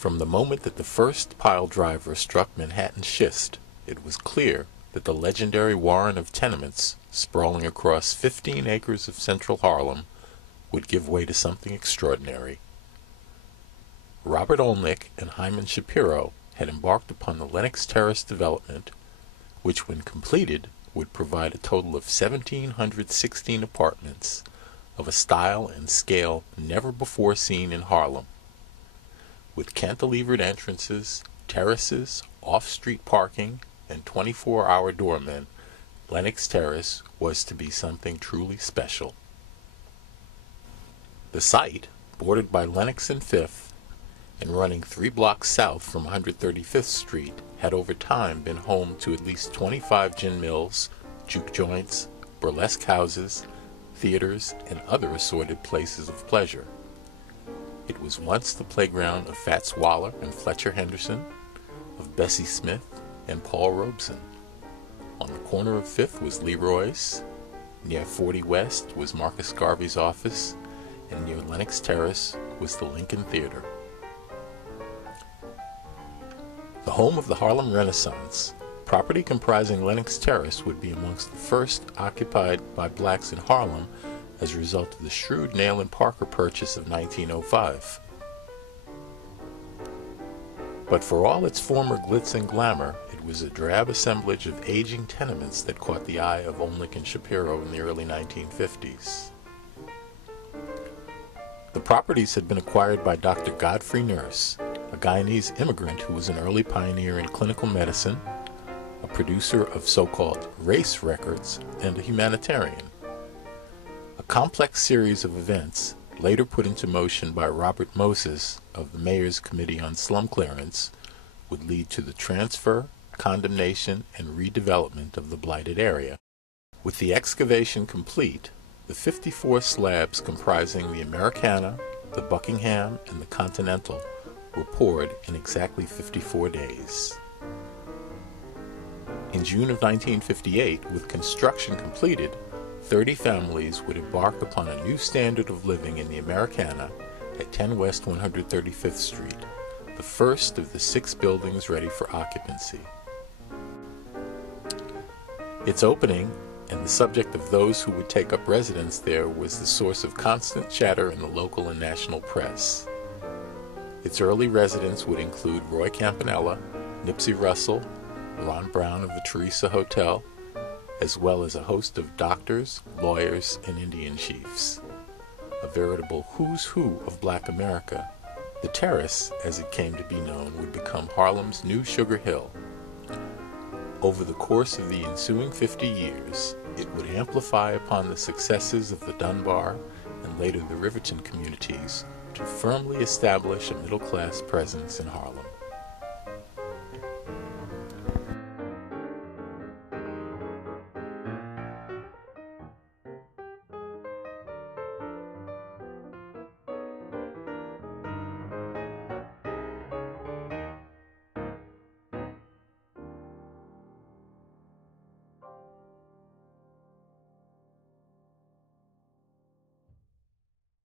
From the moment that the first pile driver struck Manhattan schist, it was clear that the legendary warren of tenements, sprawling across 15 acres of central Harlem, would give way to something extraordinary. Robert Olnick and Hyman Shapiro had embarked upon the Lenox Terrace development, which when completed would provide a total of 1,716 apartments of a style and scale never before seen in Harlem. With cantilevered entrances, terraces, off-street parking, and 24-hour doormen, Lenox Terrace was to be something truly special. The site, bordered by Lenox and 5th, and running 3 blocks south from 135th Street, had over time been home to at least 25 gin mills, juke joints, burlesque houses, theaters, and other assorted places of pleasure. It was once the playground of Fats Waller and Fletcher Henderson, of Bessie Smith and Paul Robeson. On the corner of 5th was Leroy's, near 40 West was Marcus Garvey's office, and near Lenox Terrace was the Lincoln Theater. The home of the Harlem Renaissance, property comprising Lenox Terrace would be amongst the first occupied by blacks in Harlem as a result of the shrewd Nail and Parker purchase of 1905. But for all its former glitz and glamour, it was a drab assemblage of aging tenements that caught the eye of Olnick and Shapiro in the early 1950s. The properties had been acquired by Dr. Godfrey Nurse, a Guyanese immigrant who was an early pioneer in clinical medicine, a producer of so-called race records, and a humanitarian. A complex series of events, later put into motion by Robert Moses of the Mayor's Committee on Slum Clearance, would lead to the transfer, condemnation, and redevelopment of the blighted area. With the excavation complete, the 54 slabs comprising the Americana, the Buckingham, and the Continental were poured in exactly 54 days. In June of 1958, with construction completed, 30 families would embark upon a new standard of living in the Americana at 10 West 135th Street, the first of the 6 buildings ready for occupancy. Its opening and the subject of those who would take up residence there was the source of constant chatter in the local and national press. Its early residents would include Roy Campanella, Nipsey Russell, Ron Brown of the Teresa Hotel, as well as a host of doctors, lawyers, and Indian chiefs. A veritable who's who of Black America, the Terrace, as it came to be known, would become Harlem's new Sugar Hill. Over the course of the ensuing 50 years, it would amplify upon the successes of the Dunbar and later the Riverton communities to firmly establish a middle-class presence in Harlem.